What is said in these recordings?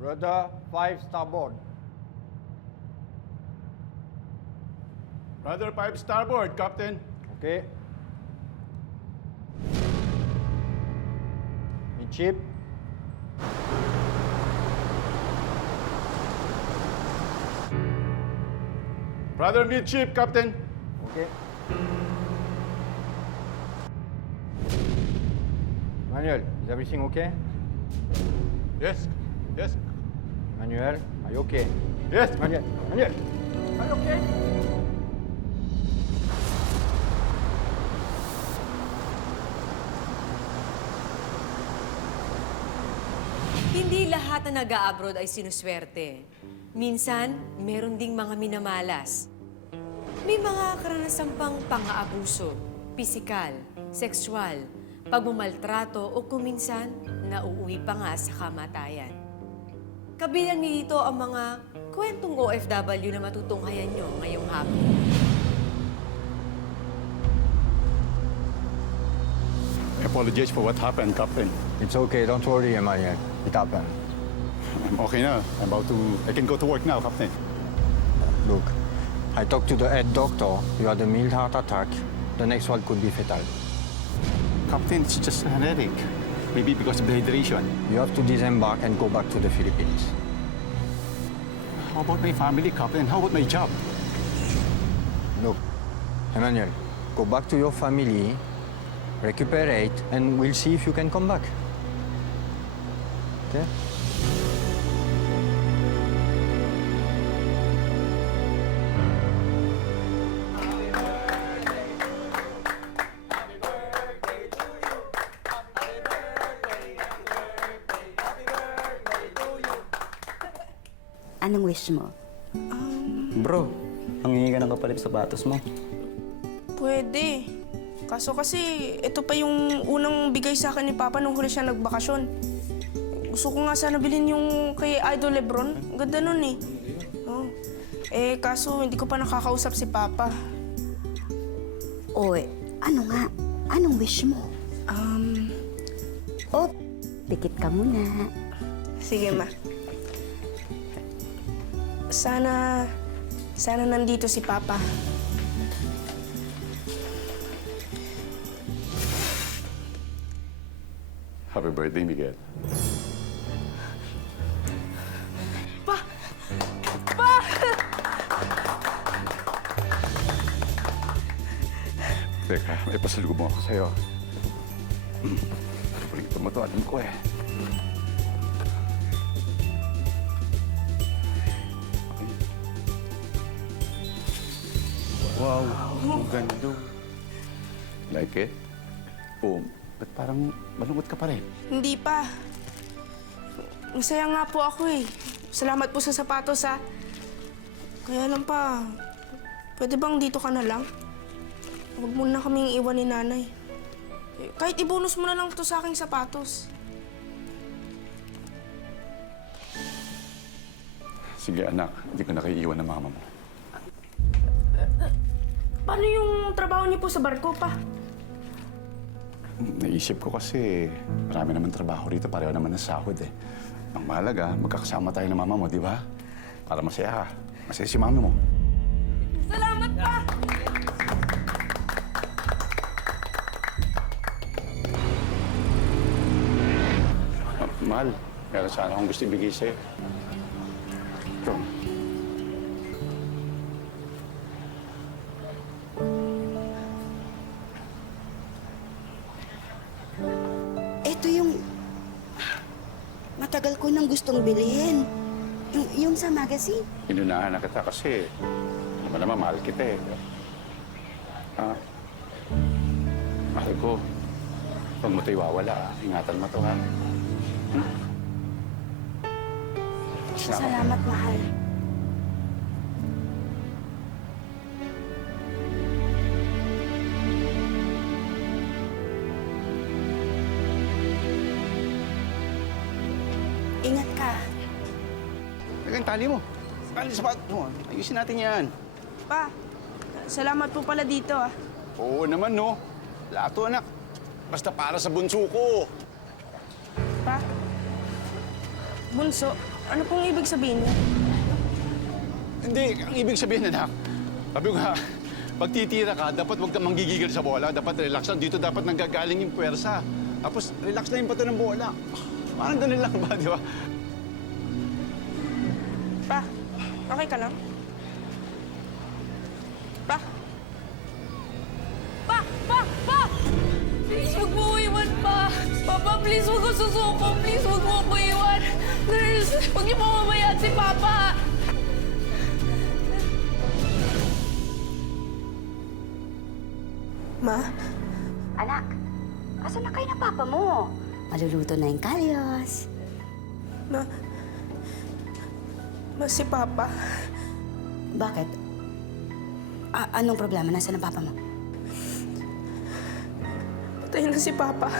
Rudder 5 starboard. Rudder 5 starboard, Captain. Okay. Midship. Rudder midship, Captain. Okay. Manuel, is everything okay? Yes, yes, Manuel, are you okay? yes. Manuel, Manuel, are you okay? Hindi lahat na nag-a-abroad ay sinuswerte. Minsan, meron ding mga minamalas. May mga karanasang pang pang-aabuso, pisikal, sexual, pagmamaltrato o kuminsan, nauuwi pa nga sa kamatayan. Kabilang nito ang mga kwentong OFW na matutunghayan nyo ngayong hapon. I apologize for what happened, Captain. It's okay, don't worry, Emmanuel. It happened. I'm okay now. I can go to work now, Captain. Look, I talked to the head doctor. You had a mild heart attack. The next one could be fatal. Captain, it's just a headache. Maybe because of dehydration. You have to disembark and go back to the Philippines. How about my family, Captain? How about my job? Look, Emmanuel, go back to your family, recuperate, and we'll see if you can come back. Okay? Anong wish mo? Bro, nangingi ka ng kapalit sapatos mo. Pwede. Kaso kasi, ito pa yung unang bigay sa akin ni Papa nung huli siya nagbakasyon. Gusto ko nga sana bilhin yung kay Idol Lebron. Ang ganda nun eh. Oh. Kaso hindi ko pa nakakausap si Papa. Oy, ano nga? Anong wish mo? Oh, pikit ka muna. Sige, Ma. Sana nandito si Papa. Happy birthday, Miguel. Pa! Pa! Teka, may pasalubong ako sa'yo. Paborito mo to, alam ko eh. Wow, ang ganda. Like it? Oh, ba't parang malungkot ka pa rin? Hindi pa. Masaya nga po ako eh. Salamat po sa sapatos, ha. Kaya lang pa, pwede bang dito ka na lang? Huwag mo na kaming iwan ni Nanay. Kahit ibonus mo na lang to sa aking sapatos. Sige anak, hindi ko na kayo iwan ng mama mo. Paano yung trabaho niyo po sa barko, pa? Naisip ko kasi marami naman trabaho rito, pareho naman ng sahod eh. Ang mahalaga, magkakasama tayo ng mama mo, di ba? Para masaya ka. Masaya si mami mo. Salamat, pa! Mahal, meron sana akong gusto ibigay sa'yo. Ito. Ito yung matagal ko nang gustong bilhin. Yung sa magazine. Inunahan na kita kasi alam mo naman, mahal kita eh. Mahal ko. Huwag mo ito iwawala. Ingatan mo ito, ha? Salamat, mahal. Ingat ka. Teka, tali mo. Tali sa sapatos mo. Ayusin natin yan. Pa, Salamat po pala dito, ah. Oo naman, no? Lahat to, anak. Basta para sa bunso ko. Pa? Bunso, ano pong ibig sabihin niyo? Hindi, ang ibig sabihin, anak. Sabi ko nga, pag titira ka, dapat huwag kang manggigigil sa bola. Dapat relax lang. Dito dapat nanggagaling yung puwersa. Tapos, relax na yung bato ng bola. Parang ganun lang ba, di ba? Pa, okay ka lang? Pa? Pa! Pa! Pa! Please, huwag mo ko iwan, pa! Papa, please, huwag ko susuko. Please, huwag mo ko iwan. Nurse, huwag niyo mamamayaan si Papa. Ma? Anak, asan na kayo ng papa mo? Maluluto na yung kalyos. Ma, si Papa. Bakit? Anong problema? Nasaan ang papa mo? Patay na si Papa.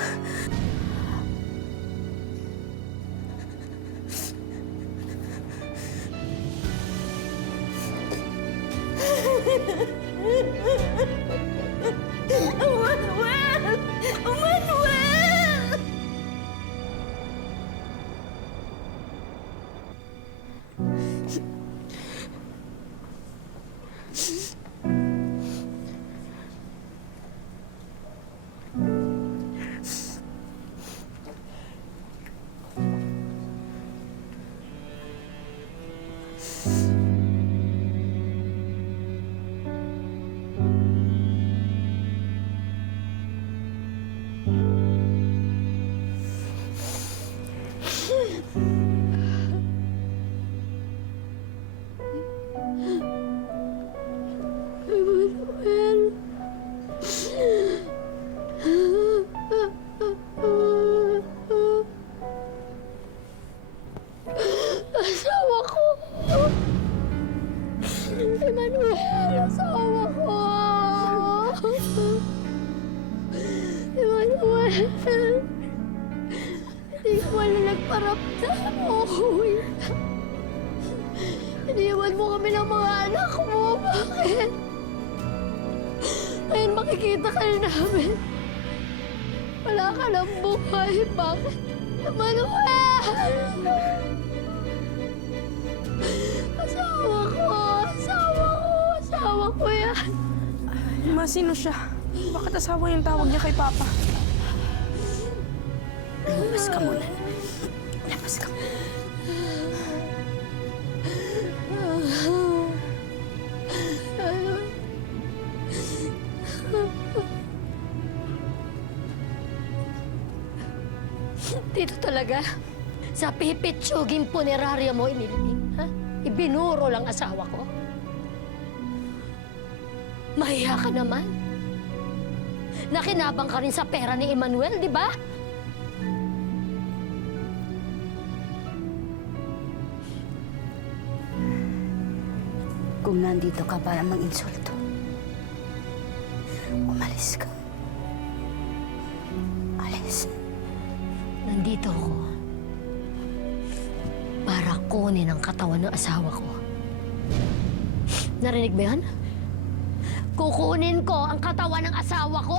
Manuel! Manuel! Asawa ko! Emmanuel, asawa ko! Emmanuel! Hindi ka wala nagparamdam. Uuwi na. Iniwan mo kami ng mga anak mo. Bakit? Ngayon makikita ka na namin. Wala ka ng buhay. Bakit? Emmanuel! Asawa ko! Asawa ko! Asawa ko yan! Ma, sino siya? Bakit asawa yung tawag niya kay Papa? Lumabas ka muna. Lumabas ka. Dito talaga? Sa pipitsuging punerarya mo inilibing, ha? Ibinuro lang asawa ko? Mahiya ka naman. Nakinabang ka rin sa pera ni Emmanuel, di ba? Kung nandito ka para mang-insulto, umalis ka. Alis. Nandito ako para kunin ang katawan ng asawa ko. Narinig ba yan? Kukunin ko ang katawan ng asawa ko.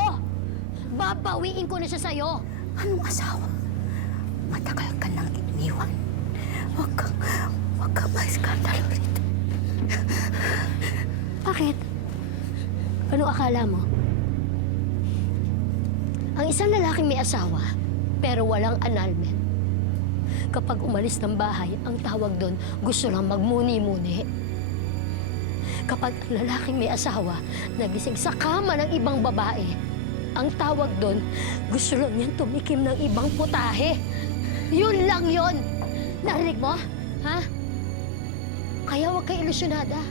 Babawiin ko na siya sa'yo. Anong asawa? Matagal ka nang iniwan. Huwag kang ma-skandalo rito. Bakit? Ano akala mo? Ang isang lalaking may asawa, pero walang annulment. Kapag umalis ng bahay, ang tawag doon, gusto lang magmuni-muni. Kapag ang lalaking may asawa, nagising sa kama ng ibang babae, ang tawag doon, gusto lang niyang tumikim ng ibang putahe. Yun lang yun! Narinig mo? Ha? Kaya huwag kayo ilusyonada.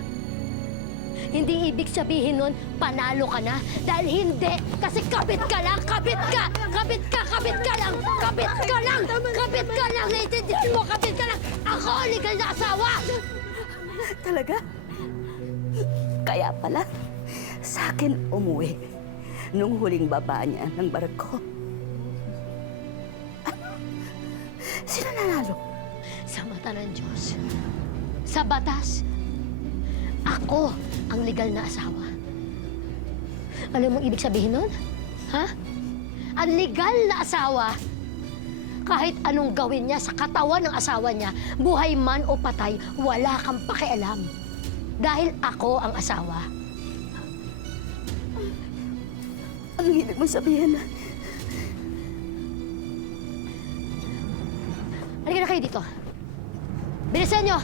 Hindi ibig sabihin nun, panalo ka na. Dahil hindi, kasi kabit ka lang, kabit ka! Kabit ka, kabit ka lang! Kabit ka lang! Kabit ka lang! Naiintindihan mo, kabit ka lang! Ako ang legal na asawa! Talaga? Kaya pala, sa akin umuwi nung huling baba niya ng barko. Ano? Sino nanalo? Sa mata ng Diyos, sa batas, ako ang legal na asawa. Alam mo ibig sabihin nun? Ha? Ang legal na asawa, kahit anong gawin niya sa katawan ng asawa niya, buhay man o patay, wala kang pakialam. Dahil ako ang asawa. Anong ibig mong sabihin? Halika na kayo dito. Bilisan niyo!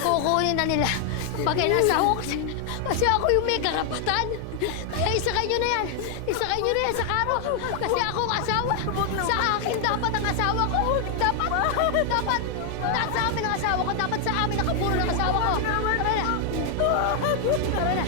Kukunin na nila ang bagay na asawa ko kasi ako yung may karapatan. Kaya isakay niyo na yan. Isakay niyo na yan sa karo. Kasi ako ang asawa. Sa akin dapat ang asawa ko. Dapat nasa amin ang asawa ko. Dapat sa amin nakapuro ng asawa ko. Tara na. Tara na.